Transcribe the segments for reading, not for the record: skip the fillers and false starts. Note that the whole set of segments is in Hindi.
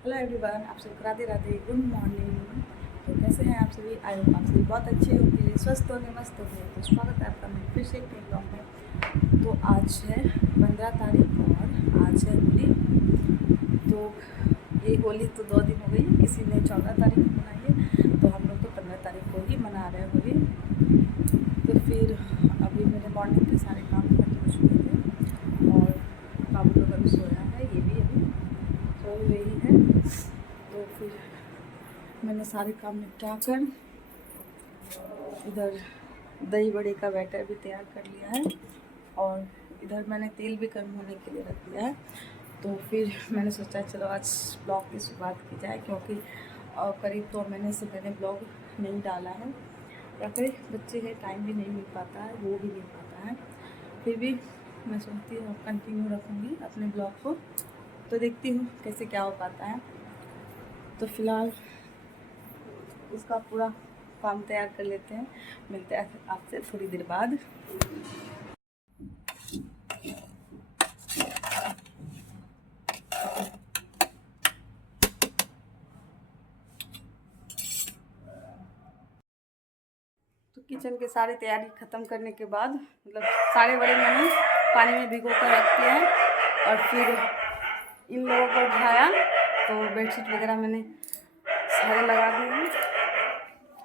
हेलो एवरीवन, आप सबको राधे राधे, गुड मॉर्निंग। तो कैसे हैं आप सभी? आई होप आप सभी बहुत अच्छे होंगे, स्वस्थ होंगे, मस्त होंगे। तो स्वागत है आपका मेरे फिर से एक नए ब्लॉग में। तो आज है 15 तारीख और आज है होली। तो ये होली तो 2 दिन हो गई, किसी ने 14 तारीख को मनाई है, तो हम लोग तो 15 तारीख को ही मना रहे हैं होली। तो फिर अभी मेरे मॉर्निंग के सारे काम खत्म हो चुके थे और बाबू लोग अभी सोया है, ये भी अभी सो रही है। तो फिर मैंने सारे काम निपटा कर इधर दही बड़े का बैटर भी तैयार कर लिया है और इधर मैंने तेल भी गर्म होने के लिए रख दिया है। तो फिर मैंने सोचा चलो आज ब्लॉग की शुरुआत की जाए, क्योंकि करीब 2 महीने से मैंने ब्लॉग नहीं डाला है, या फिर बच्चे हैं, टाइम भी नहीं मिल पाता है, वो भी नहीं पाता है। फिर भी मैं सोचती हूँ कंटिन्यू रखूँगी अपने ब्लॉग को, तो देखती हूँ कैसे क्या हो पाता है। तो फिलहाल उसका पूरा काम तैयार कर लेते हैं, मिलते हैं आपसे थोड़ी देर बाद। तो किचन के सारी तैयारी ख़त्म करने के बाद, मतलब सारे बड़े मैंने पानी में भिगो कर रख दिया है और फिर इन लोगों को उठाया। तो बेडशीट वगैरह मैंने सारे लगा दिए हैं।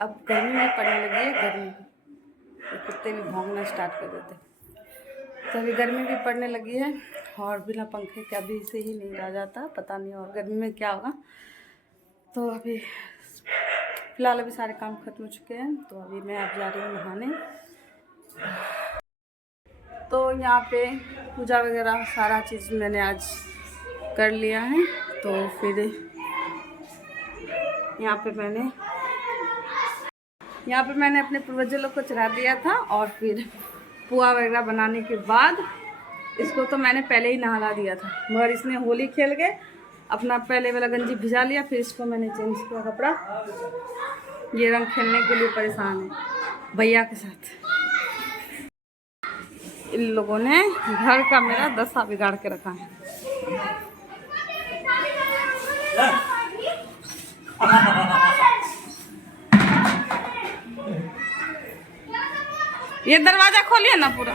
अब गर्मी में पड़ने लगी है, गर्मी तो कुत्ते भी भौंकना स्टार्ट कर देते। तो अभी गर्मी भी पड़ने लगी है और बिना पंखे के अभी से ही नहीं रह जाता, पता नहीं और गर्मी में क्या होगा। तो अभी फिलहाल अभी सारे काम खत्म हो चुके हैं, तो अभी मैं अब जा रही हूँ नहाने। तो यहाँ पे पूजा वगैरह सारा चीज़ मैंने आज कर लिया है। तो फिर यहाँ पे मैंने अपने पूर्वजों लोग को चढ़ा दिया था और फिर पुआ वगैरह बनाने के बाद इसको तो मैंने पहले ही नहला दिया था, मगर इसने होली खेल के अपना पहले वाला गंजी भिजा लिया। फिर इसको मैंने चेंज किया कपड़ा, ये रंग खेलने के लिए परेशान है भैया के साथ। इन लोगों ने घर का मेरा दशा बिगाड़ के रखा है। ये दरवाजा खोलिए ना पूरा।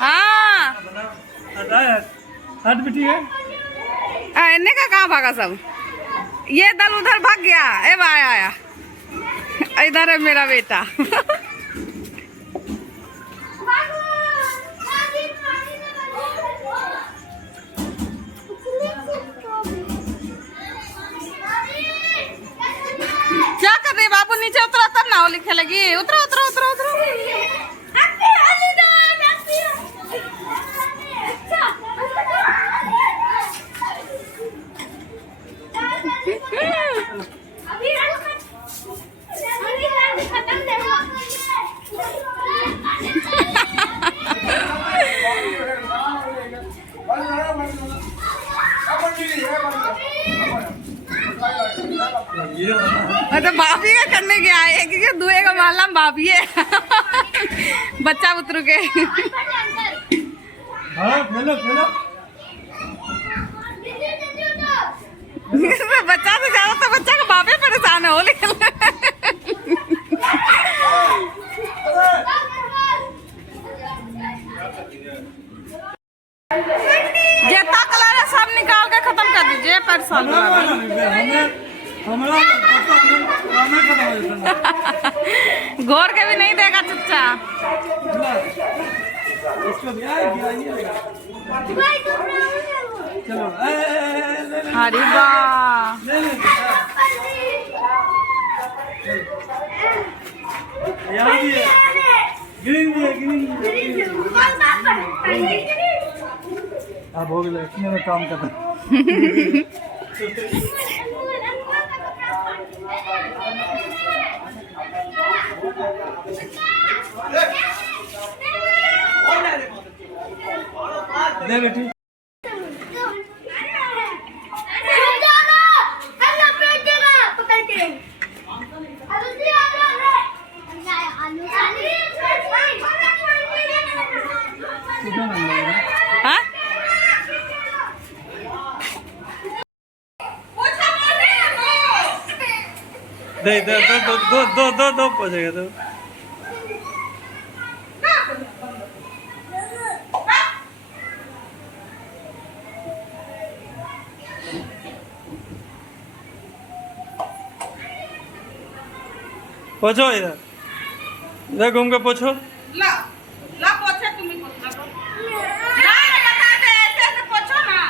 हाँ हट बेटी है इन्ने का कहाँ भागा सब? ये दल उधर भाग गया। ए भाई आया, इधर है मेरा बेटा। क्या कर रही बाबू? नीचे उतरो तब ना होली खेलेगी। उतरो उतरो उतरो उतरो। तो भाभी का करने गया है, क्योंकि दुए का मालूम भाभी है। बच्चा बुतरू के बच्चा से ज्यादा तो बच्चा का बाप ही परेशान है होली खेलने। जेता कलर है सब निकाल के खत्म कर दीजिए, परेशान घोर के भी नहीं देगा चच्चा। अरे वाह, अब हो गया, इतने में काम कर दे बेटी। दे दो दो दो दो दो दो दो पहुंचेगा तो पहुंचो इधर इधर घूम के पूछो ला ला पोछे तुम्ही पोछा को ना बता दे ऐसे ऐसे पोछो ना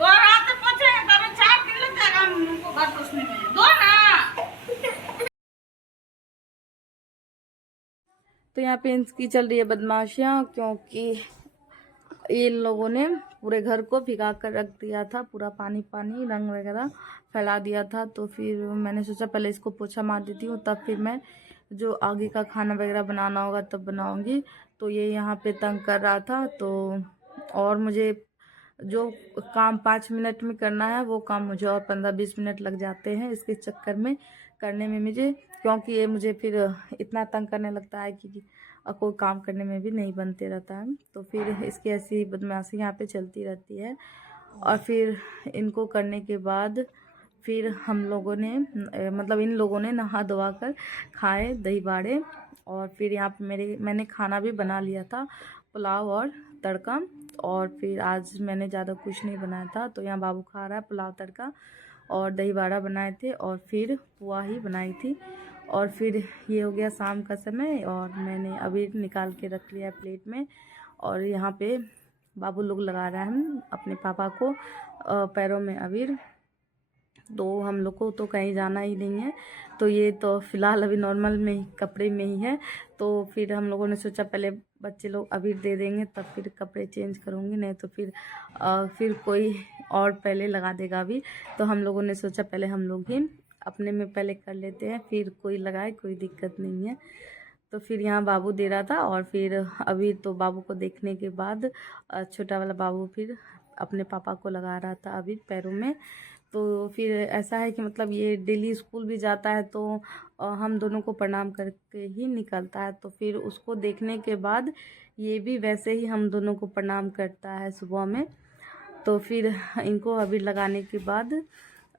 और रात पोछे तब 4 दिन लग जाएगा हमको घर पोछने में दो ना। तो यहाँ पे इनकी चल रही है बदमाशियाँ, क्योंकि ये लोगों ने पूरे घर को भिगा कर रख दिया था, पूरा पानी पानी रंग वगैरह फैला दिया था। तो फिर मैंने सोचा पहले इसको पोछा मार देती हूँ, तब फिर मैं जो आगे का खाना वगैरह बनाना होगा तब बनाऊंगी। तो ये यहाँ पे तंग कर रहा था, तो और मुझे जो काम 5 मिनट में करना है वो काम मुझे और 15-20 मिनट लग जाते हैं इसके चक्कर में करने में मुझे, क्योंकि ये मुझे फिर इतना तंग करने लगता है कि कोई काम करने में भी नहीं बनते रहता है। तो फिर इसकी ऐसी बदमाशी यहाँ पे चलती रहती है। और फिर इनको करने के बाद फिर हम लोगों ने मतलब इन लोगों ने नहा धोवा कर खाए दही बाड़े। और फिर यहाँ पे मैंने खाना भी बना लिया था, पुलाव और तड़का। और फिर आज मैंने ज़्यादा कुछ नहीं बनाया था, तो यहाँ बाबू खा रहा है पुलाव तड़का और दही बाड़ा बनाए थे और फिर पुआ ही बनाई थी। और फिर ये हो गया शाम का समय और मैंने अबीर निकाल के रख लिया है प्लेट में। और यहाँ पे बाबू लोग लगा रहे हैं अपने पापा को पैरों में अबीर। तो हम लोग को तो कहीं जाना ही नहीं है, तो ये तो फ़िलहाल अभी नॉर्मल में ही कपड़े में ही है। तो फिर हम लोगों ने सोचा पहले बच्चे लोग अबीर दे देंगे तब फिर कपड़े चेंज करूँगी, नहीं तो फिर कोई और पहले लगा देगा अबीर। तो हम लोगों ने सोचा पहले हम लोग ही अपने में पहले कर लेते हैं, फिर कोई लगाए, कोई दिक्कत नहीं है। तो फिर यहाँ बाबू दे रहा था और फिर अबीर तो बाबू को देखने के बाद छोटा वाला बाबू फिर अपने पापा को लगा रहा था अबीर पैरों में। तो फिर ऐसा है कि मतलब ये डेली स्कूल भी जाता है, तो हम दोनों को प्रणाम करके ही निकलता है। तो फिर उसको देखने के बाद ये भी वैसे ही हम दोनों को प्रणाम करता है सुबह में। तो फिर इनको अबीर लगाने के बाद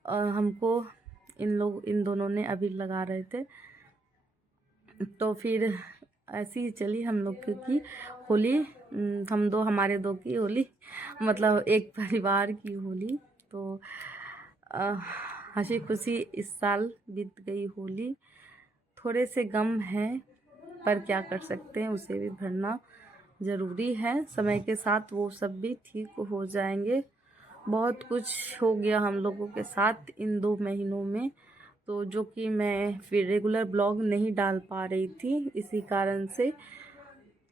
हमको इन दोनों ने अबीर लगा रहे थे। तो फिर ऐसी ही चली हम लोग की होली, हमारे दो की होली, मतलब एक परिवार की होली। तो हंसी खुशी इस साल बीत गई होली। थोड़े से गम हैं पर क्या कर सकते हैं, उसे भी भरना ज़रूरी है। समय के साथ वो सब भी ठीक हो जाएंगे। बहुत कुछ हो गया हम लोगों के साथ इन 2 महीनों में, तो जो कि मैं फिर रेगुलर ब्लॉग नहीं डाल पा रही थी इसी कारण से।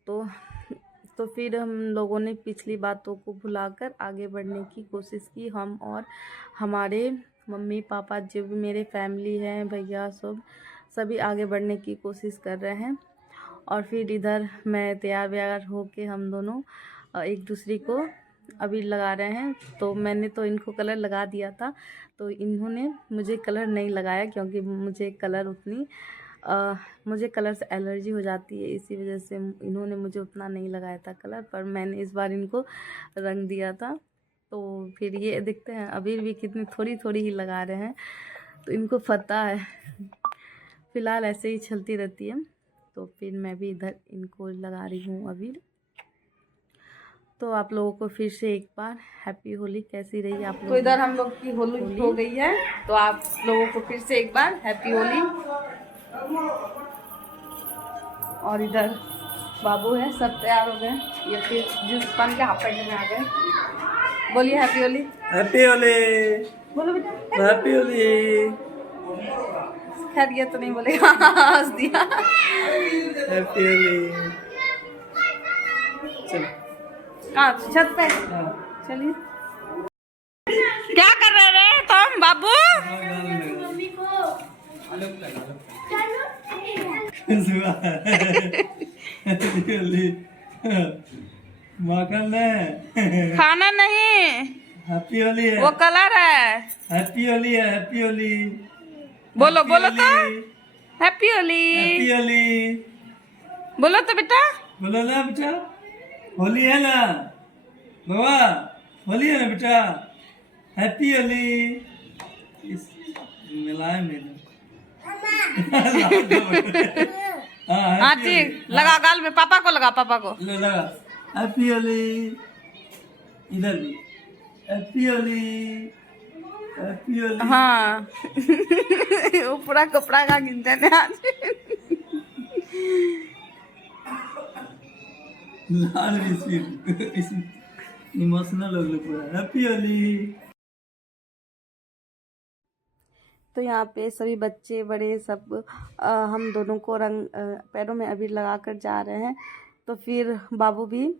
तो फिर हम लोगों ने पिछली बातों को भुलाकर आगे बढ़ने की कोशिश की। हम और हमारे मम्मी पापा जो भी मेरे फैमिली है, भैया सभी आगे बढ़ने की कोशिश कर रहे हैं। और फिर इधर मैं तैयार होके हम दोनों एक दूसरे को अबीर लगा रहे हैं। तो मैंने तो इनको कलर लगा दिया था, तो इन्होंने मुझे कलर नहीं लगाया, क्योंकि मुझे कलर से एलर्जी हो जाती है, इसी वजह से इन्होंने मुझे उतना नहीं लगाया था कलर। पर मैंने इस बार इनको रंग दिया था। तो फिर ये देखते हैं अबीर भी कितनी थोड़ी थोड़ी ही लगा रहे हैं, तो इनको पता है। फ़िलहाल ऐसे ही चलती रहती है। तो फिर मैं भी इधर इनको लगा रही हूँ अबीर। तो आप लोगों को फिर से एक बार हैप्पी होली। कैसी रही आप लोग? तो इधर हम लोग की होली हो गई है, तो आप लोगों को फिर से एक बार हैप्पी होली। और इधर बाबू है, सब तैयार हो गए। ये फिर जींस पहन के हाफ पैंट में आ गए। बोलिए हैप्पी होली। हैप्पी होली, बोलो बेटा हैप्पी होली। खैर ये तो नहीं बोलेगा, हंस दिया। हैप्पी होली। चलो कहाँ छत पे? चलिए। क्या कर रहे रे तुम बाबू? माखन है, खाना नहीं, हैप्पी होली है, वो कलर है। हैप्पी होली है, हैप्पी होली। बोलो बोलो तो हैप्पी होली, हैप्पी होली बोलो तो बेटा। बोलो ना बेटा, होली है ना बाबा, होली है ना बेटा, हैप्पी होली, इस मिलाए मेरे हाँ ठीक, लगा गाल में, पापा को लगा, पापा को। लगा। हैप्पी होली। इधर भी हैप्पी होली, हैप्पी होली। हाँ वो पूरा कपड़ा का गिनते हैं आज। लाल भी इमोशनल हो गए पूरा। हैप्पी होली। तो यहाँ पे सभी बच्चे बड़े सब हम दोनों को रंग पैरों में अबीर लगा कर जा रहे हैं। तो फिर बाबू भी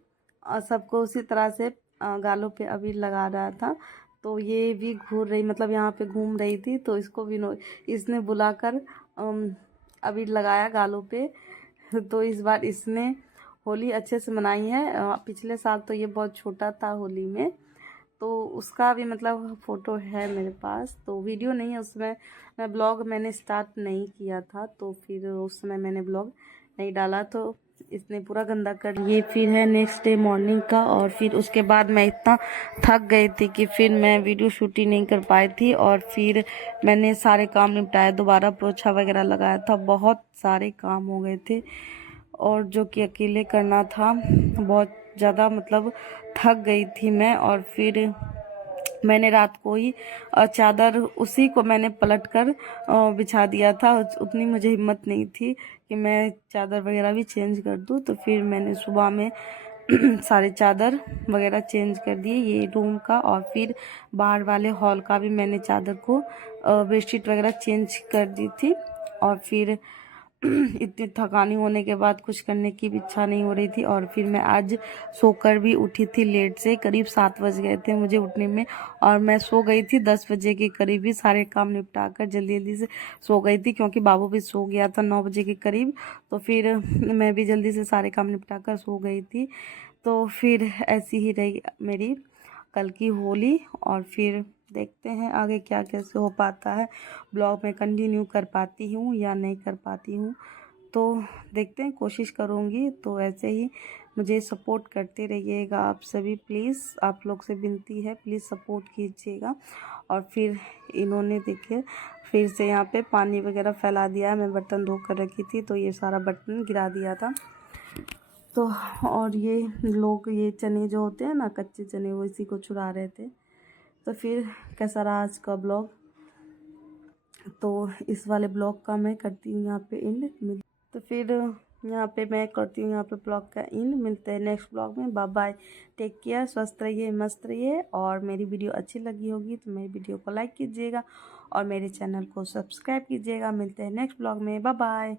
सबको उसी तरह से गालों पे अबीर लगा रहा था। तो ये भी घूर रही, मतलब यहाँ पे घूम रही थी, तो इसको भी इसने बुलाकर अबीर लगाया गालों पे। तो इस बार इसने होली अच्छे से मनाई है। पिछले साल तो ये बहुत छोटा था होली में, तो उसका भी मतलब फ़ोटो है मेरे पास। तो वीडियो नहीं है उसमें, ब्लॉग मैंने स्टार्ट नहीं किया था, तो फिर उस समय मैंने ब्लॉग नहीं डाला, तो इसने पूरा गंदा कर। ये फिर है नेक्स्ट डे मॉर्निंग का, और फिर उसके बाद मैं इतना थक गई थी कि फिर मैं वीडियो शूट ही नहीं कर पाई थी। और फिर मैंने सारे काम निपटाए, दोबारा पोछा वगैरह लगाया था, बहुत सारे काम हो गए थे, और जो कि अकेले करना था। बहुत ज़्यादा मतलब थक गई थी मैं। और फिर मैंने रात को ही चादर उसी को मैंने पलट कर बिछा दिया था। उतनी मुझे हिम्मत नहीं थी कि मैं चादर वगैरह भी चेंज कर दूँ। तो फिर मैंने सुबह में सारे चादर वगैरह चेंज कर दिए, ये रूम का, और फिर बाहर वाले हॉल का भी मैंने चादर को बेडशीट वगैरह चेंज कर दी थी। और फिर इतनी थकानी होने के बाद कुछ करने की भी इच्छा नहीं हो रही थी। और फिर मैं आज सोकर भी उठी थी लेट से, करीब 7 बज गए थे मुझे उठने में, और मैं सो गई थी 10 बजे के करीब ही। सारे काम निपटा कर जल्दी जल्दी से सो गई थी, क्योंकि बाबू भी सो गया था 9 बजे के करीब। तो फिर मैं भी जल्दी से सारे काम निपटा कर सो गई थी। तो फिर ऐसी ही रही मेरी कल की होली। और फिर देखते हैं आगे क्या कैसे हो पाता है, ब्लॉग में कंटिन्यू कर पाती हूँ या नहीं कर पाती हूँ, तो देखते हैं, कोशिश करूँगी। तो ऐसे ही मुझे सपोर्ट करते रहिएगा आप सभी, प्लीज़ आप लोग से विनती है, प्लीज़ सपोर्ट कीजिएगा। और फिर इन्होंने देखिए फिर से यहाँ पे पानी वगैरह फैला दिया है। मैं बर्तन धो कर रखी थी, तो ये सारा बर्तन गिरा दिया था। तो और ये लोग ये चने जो होते हैं ना, कच्चे चने, वो इसी को चुरा रहे थे। तो फिर कैसा रहा आज का ब्लॉग, तो इस वाले ब्लॉग का मैं करती हूँ यहाँ पे एंड। तो फिर यहाँ पे मैं करती हूँ यहाँ पे ब्लॉग का एंड। मिलते हैं नेक्स्ट ब्लॉग में। बाय बाय, टेक केयर, स्वस्थ रहिए, मस्त रहिए। और मेरी वीडियो अच्छी लगी होगी तो मेरी वीडियो को लाइक कीजिएगा और मेरे चैनल को सब्सक्राइब कीजिएगा। मिलते हैं नेक्स्ट ब्लॉग में। Bye bye.